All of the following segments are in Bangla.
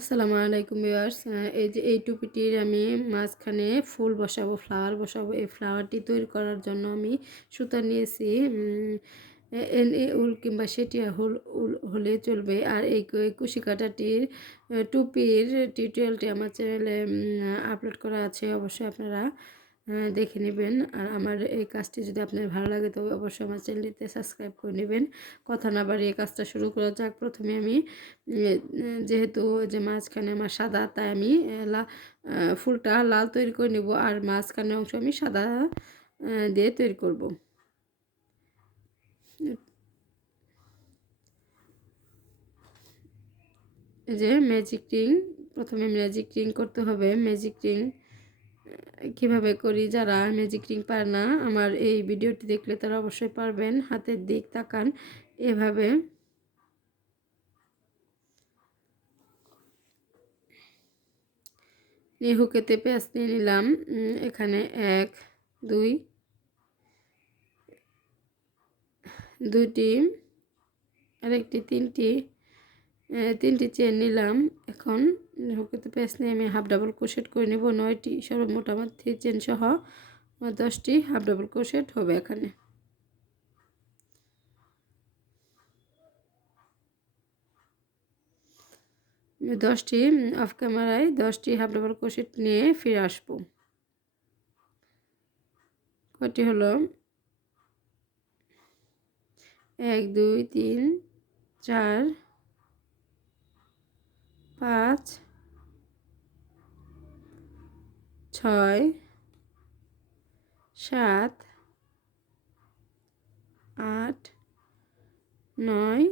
আসসালামু আলাইকুম ভিউয়ার্স। এই যে এই টুপিটির আমি মাঝখানে ফুল বসাবো ফ্লাওয়ার বসাবো। এই ফ্লাওয়ারটি তৈরি করার জন্য আমি সুতা নিয়েছি। এন এ- উল কিংবা সেটিয়া হুল, উল হলে চলবে। আর এই কুশি কাটাটির টুপির টিউটোরিয়ালটি আমার চ্যানেলে আপলোড করা আছে। অবশ্যই আপনারা দেখে নেবেন। আর আমার এই কাজটি যদি আপনার ভালো লাগে, তবে অবশ্যই আমার চ্যানেলটিতে সাবস্ক্রাইব করে নেবেন। কথা না বাড়িয়ে কাজটা শুরু করা যাক। প্রথমে আমি যেহেতু যে মাঝখানে আমার সাদা, তাই আমি লা ফুলটা লাল তৈরি করে নেব। আর মাঝখানে অংশ আমি সাদা দিয়ে তৈরি করব। যে ম্যাজিক রিং প্রথমে ম্যাজিক রিং করতে হবে। ম্যাজিক রিং কীভাবে করি যারা ম্যাজিক রিং পারে না, আমার এই ভিডিওটি দেখলে তারা অবশ্যই পারবেন। হাতের দিক তাকান, এভাবে। হুকেতে পেঁয়াজ নিয়ে নিলাম। এখানে এক, দুই, দুইটি আর একটি তিনটি তিনটি চেন নিলাম। এখন হুকেতে পেঁয়াজ নিয়ে আমি হাফ ডাবল ক্রোশেট করে নেব। নয়টি সর্বমোট আমার থ্রি চেন সহ দশটি হাফ ডাবল ক্রোশেট হবে এখানে। দশটি অফ ক্যামেরায় দশটি হাফ ডাবল ক্রোশেট নিয়ে ফিরে আসব। কটি হলো? এক, দুই, তিন, চার পাঁচ, ছয়, সাত, আট, নয়,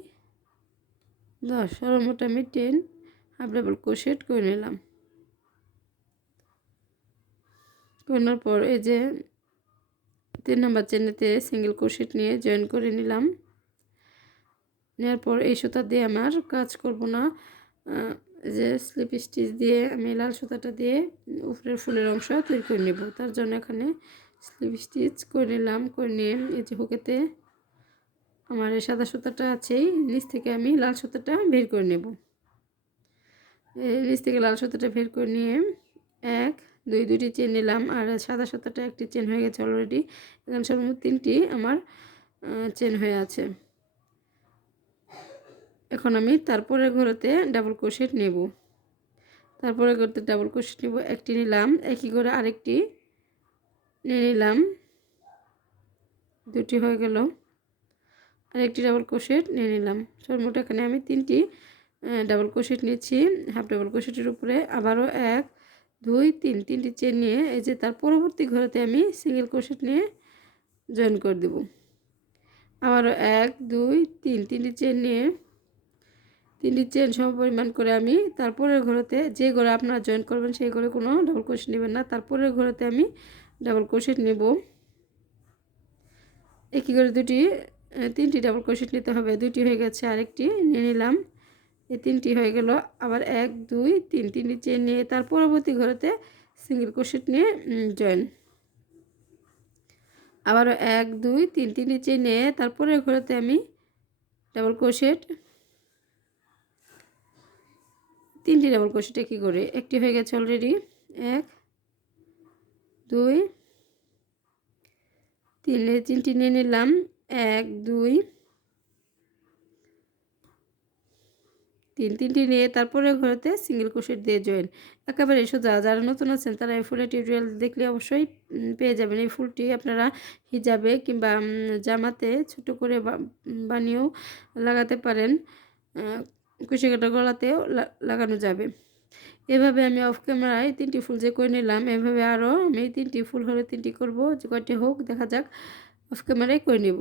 দশ। সর্বমোট আমি টেন হাফ ডাবল ক্রোশেট করে নিলাম। করার পর এই যে তিন নম্বর চেনেতে সিঙ্গেল ক্রোশেট নিয়ে জয়েন করে নিলাম। নেওয়ার পর এই সুতা দিয়ে আমার কাজ করব না। যে স্লিপ স্টিচ দিয়ে আমি লাল সুতাটা দিয়ে উপরের ফুলের অংশ তৈরি করে নেব। তার জন্য এখানে স্লিপ স্টিচ করে নিলাম, করে নিয়ে এই যে হুকেতে আমার এই সাদা সুতাটা আছেই, নিচ থেকে আমি লাল সুতাটা বের করে নেব। নিচ থেকে লাল সুতাটা বের করে নিয়ে এক, দুই দুটি চেন নিলাম আর সাদা সুতাটা একটি চেন হয়ে গেছে অলরেডি এখানে সর্বমোট তিনটি আমার চেন হয়ে আছে। এখন আমি তারপরে ঘরেতে ডাবল ক্রোশেট নেব। তারপরে ঘরেতে ডাবল ক্রোশেট নেব। একটি নিলাম, একই করে আরেকটি নিয়ে নিলাম। দুটি হয়ে গেল। আরেকটি ডাবল ক্রোশেট নিয়ে নিলাম। সর্বমোট এখানে আমি তিনটি ডাবল ক্রোশেট নিয়েছি। হাফ ডাবল ক্রোশেটের উপরে আবারও এক, দুই, তিন, তিনটি চেন নিয়ে এই যে তার পরবর্তী ঘরেতে আমি সিঙ্গেল ক্রোশেট নিয়ে জয়েন করে দেব। আবারও এক, দুই, তিন, তিনটি চেন নিয়ে তিনটি চেন সম পরিমাণ করে আমি তারপরের ঘরেতে যে ঘরে আপনারা জয়েন করবেন সেই ঘরে কোনো ডাবল ক্রোশেট নেবেন না। তারপরের ঘরেতে আমি ডাবল ক্রোশেট নেব। একই করে দুটি তিনটি ডাবল ক্রোশেট নিতে হবে। দুটি হয়ে গেছে আরেকটি, নিয়ে নিলাম। এই তিনটি হয়ে গেল। আবার এক, দুই, তিন, তিনটি চেন নিয়ে তার পরবর্তী ঘরেতে সিঙ্গেল ক্রোশেট নিয়ে জয়েন আবারও এক, দুই, তিন, তিনটি চেন নিয়ে তারপরের ঘরেতে আমি ডাবল ক্রোশেট তিনটি ডাবল ক্রোশেটে কী করে? একটি হয়ে গেছে অলরেডি এক, দুই, তিন তিনটি নিয়ে নিলাম। এক, দুই, তিন তিনটি নিয়ে তারপরে ঘরেতে সিঙ্গেল ক্রোশেট দিয়ে জয়েন একেবারে সোজা যারা যারা নতুন আছেন, তারা এই ফুলের টিউটোরিয়াল দেখলে অবশ্যই পেয়ে যাবেন। এই ফুলটি আপনারা হিজাবে কিংবা জামাতে ছোট করে বানিয়েও লাগাতে পারেন। কুশি কাটা গলাতেও লাগানো যাবে। এভাবে আমি অফ ক্যামেরায় তিনটি ফুল যে করে নিলাম, এভাবে আরও আমি তিনটি ফুল হলে তিনটি করব, যে কয়টি হোক, দেখা যাক অফ ক্যামেরায় করে নেব।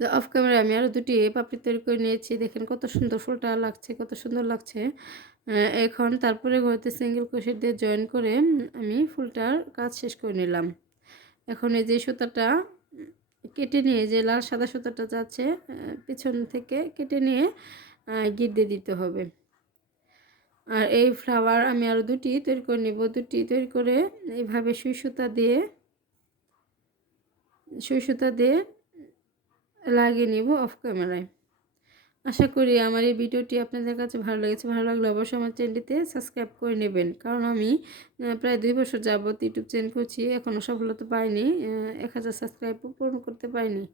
অফ ক্যামেরায় আমি আরও দুটি পাপড়ি তৈরি করে নিয়েছি, দেখেন কত সুন্দর ফুলটা লাগছে, কত সুন্দর লাগছে। এখন তারপরে ঘরেতে সিঙ্গেল ক্রোশেট দিয়ে জয়েন করে আমি ফুলটার কাজ শেষ করে নিলাম। এখন এই যে সুতাটা কেটে নিয়ে যে লাল সাদা সুতোটা যাচ্ছে পিছন থেকে কেটে নিয়ে গিট দিয়ে দিতে হবে। আর এই ফ্লাওয়ার আমি আরও দুটি তৈরি করে নেব। দুটি তৈরি করে এইভাবে সুই সুতা দিয়ে, সুই সুতা দিয়ে লাগিয়ে নিব অফ ক্যামেরায় আশা করি আমার এই ভিডিওটি আপনাদের কাছে ভালো লেগেছে। ভালো লাগলে অবশ্যই আমার চ্যানেলটিতে সাবস্ক্রাইব করে নেবেন। কারণ আমি প্রায় দুই বছর যাবত ইউটিউব চ্যানেল করছি এখনও সফলতা পাইনি এক হাজার সাবস্ক্রাইবও পূরণ করতে পারিনি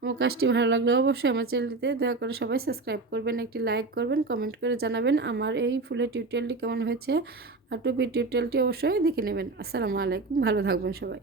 আমার কাজটি ভালো লাগলে অবশ্যই আমার চ্যানেলটিতে দয়া করে সবাই সাবস্ক্রাইব করবেন, একটি লাইক করবেন কমেন্ট করে জানাবেন আমার এই ফুলের টিউটোরিয়ালটি কেমন হয়েছে, আর টুপির টিউটোরিয়ালটি অবশ্যই দেখে নেবেন। আসসালামু আলাইকুম, ভালো থাকবেন সবাই।